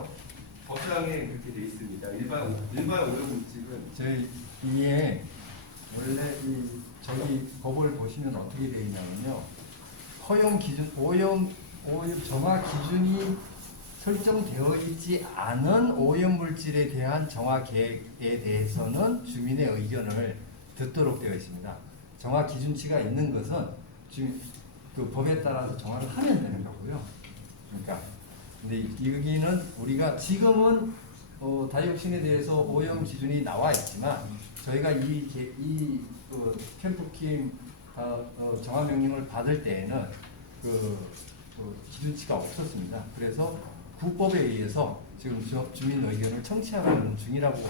있고요. 법상에 그렇게 돼 있습니다. 일반 오염물질은 저희 이게 원래 저희 법을 보시면 어떻게 되어 있냐면요. 허용 기준, 오염 정화 기준이 설정되어 있지 않은 오염 물질에 대한 정화 계획에 대해서는 주민의 의견을 듣도록 되어 있습니다. 정화 기준치가 있는 것은 지금 그 법에 따라서 정화를 하면 되는 거고요. 그러니까 근데 여기는 우리가 지금은 다이옥신에 대해서 오염 기준이 나와 있지만 저희가 그 캠프킴 정화 명령을 받을 때에는 그 기준치가 없었습니다. 그래서 국법에 의해서 지금 주민 의견을 청취하고 있는 중이라고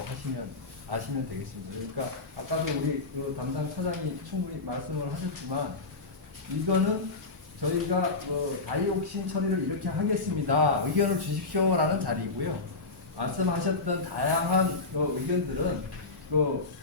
아시면 되겠습니다. 그러니까 아까도 우리 그 담당 차장이 충분히 말씀을 하셨지만 이거는 저희가 다이옥신 처리를 이렇게 하겠습니다. 의견을 주십시오라는 자리이고요. 말씀하셨던 다양한 의견들은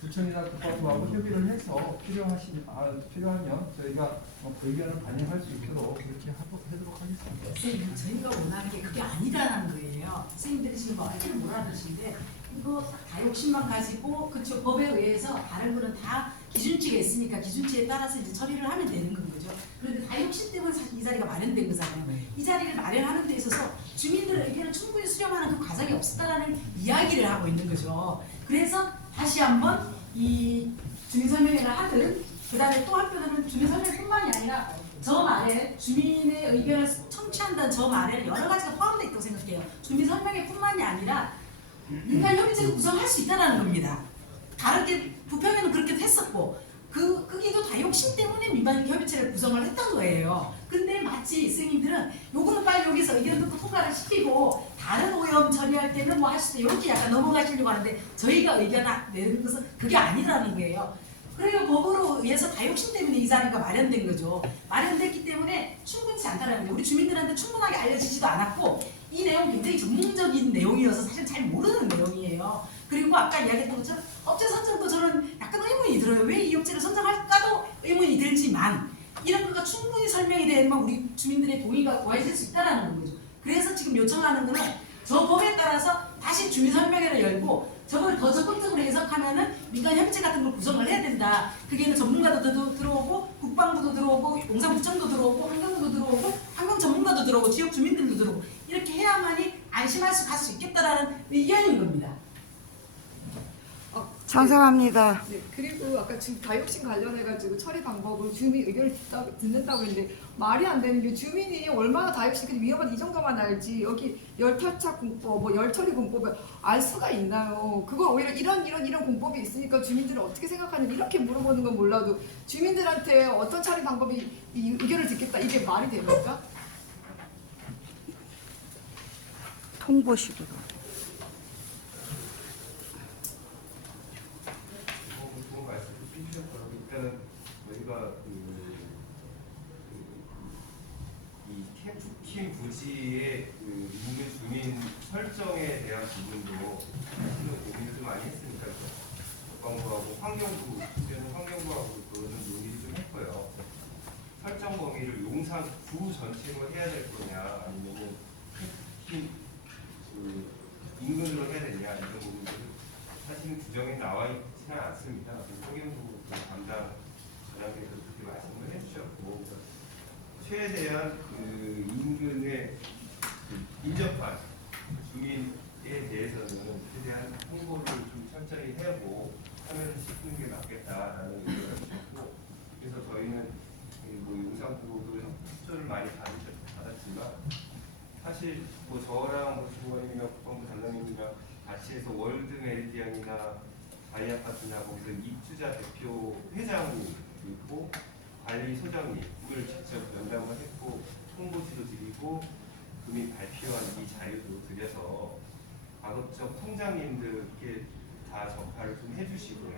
구청이나 국방부하고 협의를 해서 필요하면 저희가 의견을 반영할 수 있도록 그렇게 하도록 하겠습니다. 선생님, 저희가 원하는 게 그게 아니라는 거예요. 선생님들이 지금 알지는 못하시는데 이거 다육신만 가지고 그쪽 법에 의해서 다른 거는 다 기준치가 있으니까 기준치에 따라서 이제 처리를 하면 되는 건 거죠. 그런데 다육신 때문에 사실 이 자리가 마련된 거잖아요. 이 자리를 마련하는 데 있어서 주민들의 의견을 충분히 수렴하는 그 과정이 없었다라는 이야기를 하고 있는 거죠. 그래서 다시 한번 이 주민설명회를 하든 그 다음에 또 한편으로는 주민설명회뿐만이 아니라 저 말에 주민의 의견을 청취한다는 저 말에 여러 가지가 포함되어 있다고 생각해요. 주민설명회뿐만이 아니라 민간협의체도 구성할 수 있다는 겁니다. 다르게 부평에는 그렇게 했었고 거기도 다육신 때문에 민간협의체를 구성을 했던 거예요. 근데 마치 선생님들은 요거는 빨리 여기서 의견 듣고 통과를 시키고 다른 오염 처리할 때는 뭐 할 수도 이렇게 약간 넘어가시려고 하는데 저희가 의견 내는 것은 그게 아니라는 거예요. 그리고 법으로 의해서 다육신 때문에 이 자리가 마련된 거죠. 마련됐기 때문에 충분치 않다는 거예요. 우리 주민들한테 충분하게 알려지지도 않았고 이 내용 굉장히 전문적인 내용이어서 사실 잘 모르는 내용이에요. 그리고 아까 이야기했던 것처럼 업체 선정도 저는 약간 의문이 들어요. 왜 이 업체를 선정할까도 의문이 들지만 이런 거가 충분히 설명이 되면 우리 주민들의 동의가 구해질 수 있다는 거죠. 그래서 지금 요청하는 거는 저 법에 따라서 다시 주민설명회를 열고 저걸 더 적극적으로 해석하면은 민간협의체 같은 걸 구성을 해야 된다. 그게는 전문가도 들어오고 국방부도 들어오고 용산구청도 들어오고 환경부도 들어오고 환경 전문가도 들어오고 지역 주민들도 들어오고 이렇게 해야만이 안심할 수 갈 수 있겠다라는 의견인 겁니다. 찬성합니다. 네, 그리고 아까 지금 다육신 관련해가지고 처리 방법을 주민 의견을 듣는다고 했는데 말이 안 되는 게 주민이 얼마나 다육신이 위험한 이 정도만 알지 여기 열탈착 공법, 뭐 열처리 공법을 알 수가 있나요? 그걸 오히려 이런 공법이 있으니까 주민들은 어떻게 생각하는지 이렇게 물어보는 건 몰라도 주민들한테 어떤 처리 방법이 의견을 듣겠다 이게 말이 됩니까? 통보식으로. 좋은 말씀 해주셨고요. 일단은 저희가 이 캠프킴 부지의 인근 주민 설정에 대한 부분도 사실은 고민을 좀 많이 했으니까 국방부하고 환경부하고 그거는 논의를 좀 했고요. 설정 범위를 용산 구 전체로 해야 될 거냐 아니면은 캠프킴 인근으로 해야 되냐 이런 부분들은 사실은 규정에 나와 있지는 않습니다. 환경부 담당 관장께서 그렇게 말씀을 해주셨고 최대한 인근의 인접한 주민에 대해서는 최대한 홍보를 좀 천천히 하고 하면 싶은 게 맞겠다라는 의견을 주셨고 그래서 저희는 용산구도 협조를 많이 받았지만 사실 저랑 주무관님이나 국방부 담당님이랑 같이 해서 월드 메리디안이나 바이아파트나 거기서 입주자 대표 회장이 있고 관리소장님을 직접 면담을 했고 홍보지도 드리고 금이 발표한 이 자료도 드려서 가급적 통장님들께 다 전파를 좀 해주시고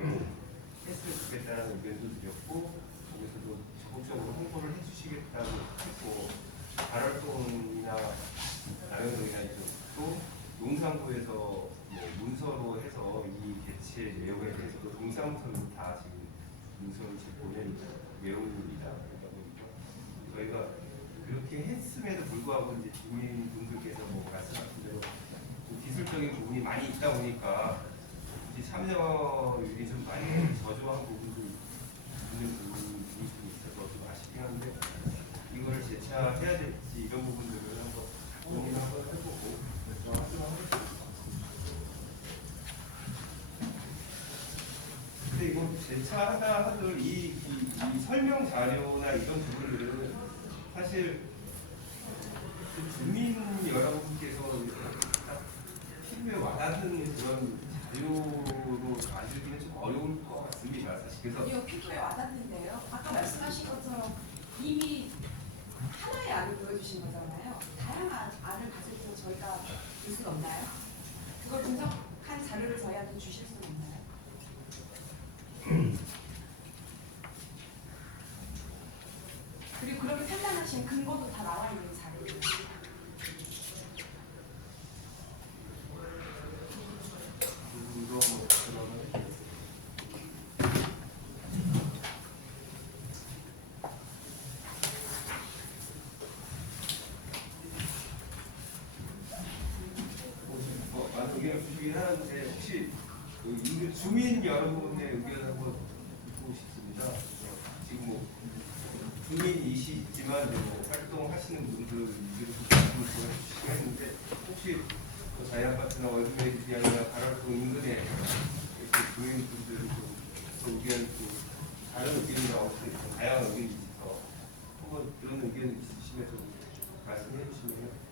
했으면 좋겠다는 의견도 드렸고 거기서도 적극적으로 홍보를 해주시겠다고 했고 발월동이나 남영동이나 이쪽도 용산구에서 문서로 해서 이 개체 내용에 대해서도 용산부터는 다 지금 문서를 지금 보낸 내용입니다. 그러다 보니까 저희가 그렇게 했음에도 불구하고 이제 주민분들께서 말씀하신 대로 법적인 부분이 많이 있다 보니까 이제 참여율이 좀 많이 저조한 부분도 있는 부분이 좀 있어서 좀 아쉽긴 한데 이걸 재차해야 될지 이런 부분들을 한번 고민 한번 해보고 결정하도록 하겠습니다. 근데 이거 재차하다 하더라도 이 설명 자료나 이런 부분들은 사실 그 주민 여러분께서 딱 피부에 와닿는 그런 자료로 가지기는 좀 어려울 것 같습니다. 사실 그래서 이거 피부에 와닿는데요. 아까 말씀하신 것처럼 이미 하나의 알을 보여주신 거잖아요. 다양한 알을 가지고 저희가 볼 수는 없나요? 그걸 분석한 자료를 저희한테 주실 수는 없나요? 그리고 그렇게 판단하신 근거도 다 나와 있는 자료예요. 많은 의견을 주시긴 하는데 혹시 그 주민 여러분의 의견을 한번 듣고 싶습니다. 지금 뭐 주민이시지만 뭐 활동하시는 분들 위주로 말씀을 보내주시긴 했는데 혹시 그 자이아파트나 월드메이드 비앙이나 가락동 인근에 이렇게 주민분들 좀 의견 또 다른 의견이 나올 수도 있고 다양한 의견이 있어서 한번 그런 의견 있으시면 좀 말씀해 주시면.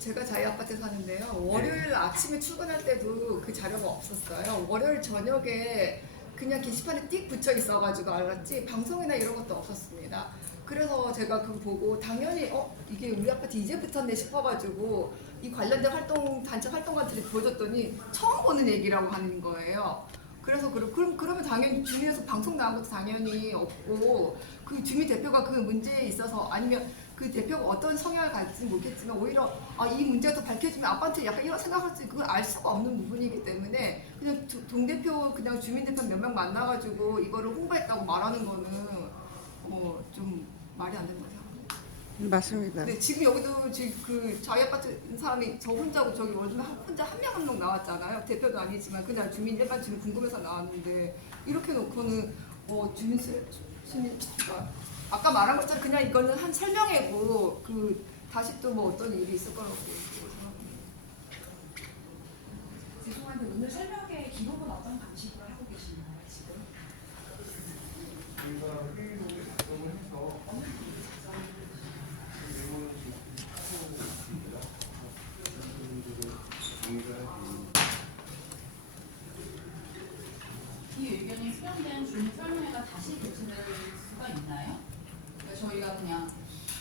제가 자이 아파트에 사는데요. 월요일 아침에 출근할 때도 그 자료가 없었어요. 월요일 저녁에 그냥 게시판에 띡 붙여 있어가지고 알았지 방송이나 이런 것도 없었습니다. 그래서 제가 그거 보고 당연히 이게 우리 아파트 이제 붙었네 싶어가지고 이 관련된 단체 활동가들이 보여줬더니 처음 보는 얘기라고 하는 거예요. 그래서 그러면 당연히 주민에서 방송 나온 것도 당연히 없고 그 주민 대표가 그 문제에 있어서 아니면 그 대표가 어떤 성향을 가질지는 모르겠지만 오히려 이 문제가 더 밝혀지면 아빠한테 약간 이런 생각할 수 있고 그걸 알 수가 없는 부분이기 때문에 그냥 동대표 그냥 주민대표 몇 명 만나가지고 이거를 홍보했다고 말하는 거는 좀 말이 안 되는 거죠. 맞습니다. 근데 지금 여기도 지금 그 저희 아파트 있는 사람이 저 혼자고 저기 요즘 혼자 한 명 나왔잖아요. 대표도 아니지만 그냥 일반 주민 궁금해서 나왔는데 이렇게 놓고는 주민 그러니까 아까 말한 것처럼 그냥 이거는 한 설명회고 그 다시 또 뭐 어떤 일이 있을 거라고 생각합니다. 죄송한데 오늘 설명회 기록은 어떤 방식으로 하고 계시나요 지금? 저희가 회의록에 작성을 해서 내용을 하고 있습니다. 분들은 동의를 하고 이 의견이 수렴된 주민 설명회가 다시 개최될 수가 있나요? 그러니까 저희가 그냥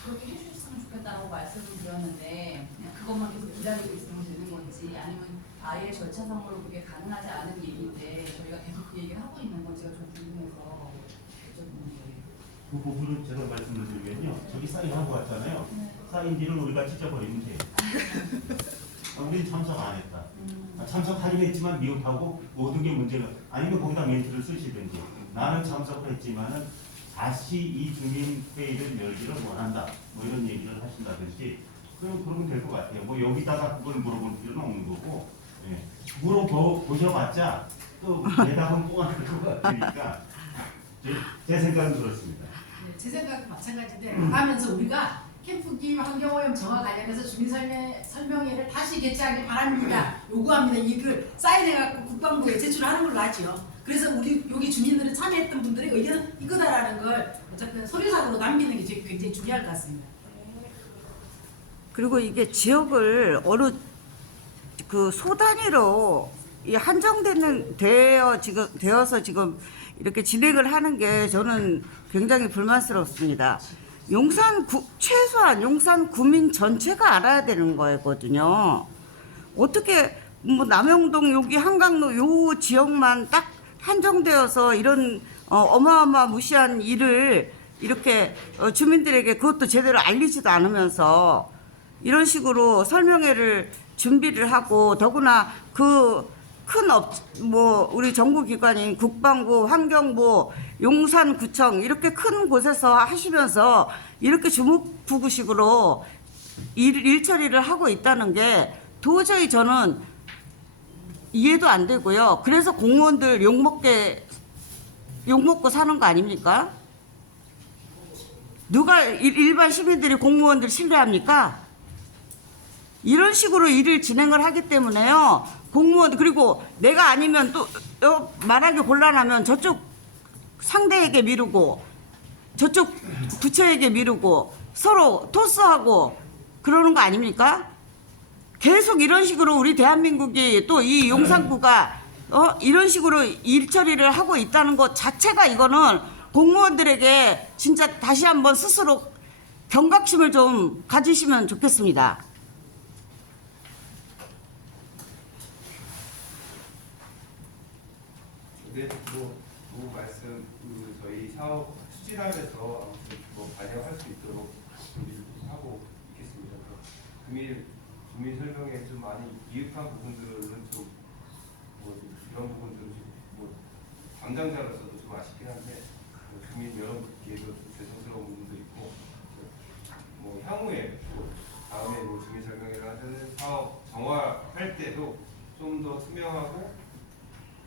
그렇게 해주셨으면 좋겠다고 말씀을 드렸는데 그냥 그것만 계속 기다리고 있으면 되는 건지 아니면 아예 절차상으로 그게 가능하지 않은 얘기인데 저희가 계속 그 얘기를 하고 있는 건지가 좀 궁금해서 여쭤보는 거예요. 그 부분을 제가 말씀드리면요. 저기 사인하고 왔잖아요. 네. 사인지를 우리가 찢어버리면 돼요. 우리는 참석 안 했다. 참석하긴 했지만 미흡하고 모든 게 문제가 아니면 거기다 멘트를 쓰시든지 나는 참석을 했지만은 다시 이 주민 회의를 열기를 원한다. 뭐 이런 얘기를 하신다든지 그러면 될 것 같아요. 뭐 여기다가 그걸 물어볼 필요는 없는 거고 물어보셔봤자 또 대답은 꽁안할 것 같으니까 제 생각은 그렇습니다. 네, 제 생각도 마찬가지인데 하면서 우리가 캠프기 환경오염 정화 관련해서 주민 설명회를 다시 개최하길 바랍니다. 요구합니다. 이걸 사인해갖고 국방부에 제출하는 걸로 하죠. 그래서 우리 여기 주민들은 참여했던 분들의 의견은 이거다라는 걸 어차피 서류상으로 남기는 게 굉장히 중요할 것 같습니다. 그리고 이게 지역을 어느 그 소 단위로 되어서 지금 이렇게 진행을 하는 게 저는 굉장히 불만스럽습니다. 최소한 용산 구민 전체가 알아야 되는 거거든요. 어떻게 뭐 남영동 여기 한강로 요 지역만 딱 한정되어서 이런 어마어마무시한 일을 이렇게 주민들에게 그것도 제대로 알리지도 않으면서 이런 식으로 설명회를 준비를 하고 더구나 그 우리 정부기관인 국방부, 환경부, 용산구청 이렇게 큰 곳에서 하시면서 이렇게 주묵부구식으로 일 처리를 하고 있다는 게 도저히 저는 이해도 안 되고요. 그래서 공무원들 욕먹고 사는 거 아닙니까? 누가 일반 시민들이 공무원들 신뢰합니까? 이런 식으로 일을 진행을 하기 때문에요. 공무원, 그리고 내가 아니면 또 말하기 곤란하면 저쪽 상대에게 미루고 저쪽 부처에게 미루고 서로 토스하고 그러는 거 아닙니까? 계속 이런 식으로 우리 대한민국이 또 이 용산구가 이런 식으로 일 처리를 하고 있다는 것 자체가 이거는 공무원들에게 진짜 다시 한번 스스로 경각심을 좀 가지시면 좋겠습니다. 네, 뭐 말씀 저희 사업 추진하면서 아무튼 뭐 반영할 수 있도록 준비를 하고 있겠습니다. 금일 주민 설명에 좀 많이 미흡한 부분들은 좀 뭐 이런 부분들은 뭐 담당자로서도 좀 아쉽긴 한데 주민 여러분께도 좀 죄송스러운 부분도 있고 뭐 향후에 또 다음에 뭐 주민 설명회를 하는 사업 정화할 때도 좀 더 투명하고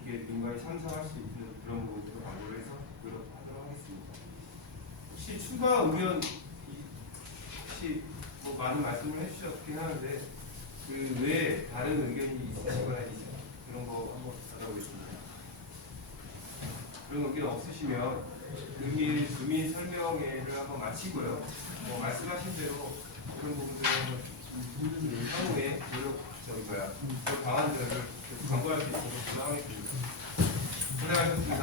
이게 민간이 참석할 수 있는 그런 부분들을 강조를 해서 노력하도록 하겠습니다. 혹시 추가 의견 혹시 뭐 많은 말씀을 해주셨긴 하는데 그 외에 다른 의견이 있으시거나 그런 거 한번 받아보겠습니다. 그런 의견 없으시면 금일 주민 설명회를 한번 마치고요. 뭐 말씀하신 대로 그런 부분들은 향후에 그 방안들을 강구할 수 있도록 노력하겠습니다. 고생하셨습니다.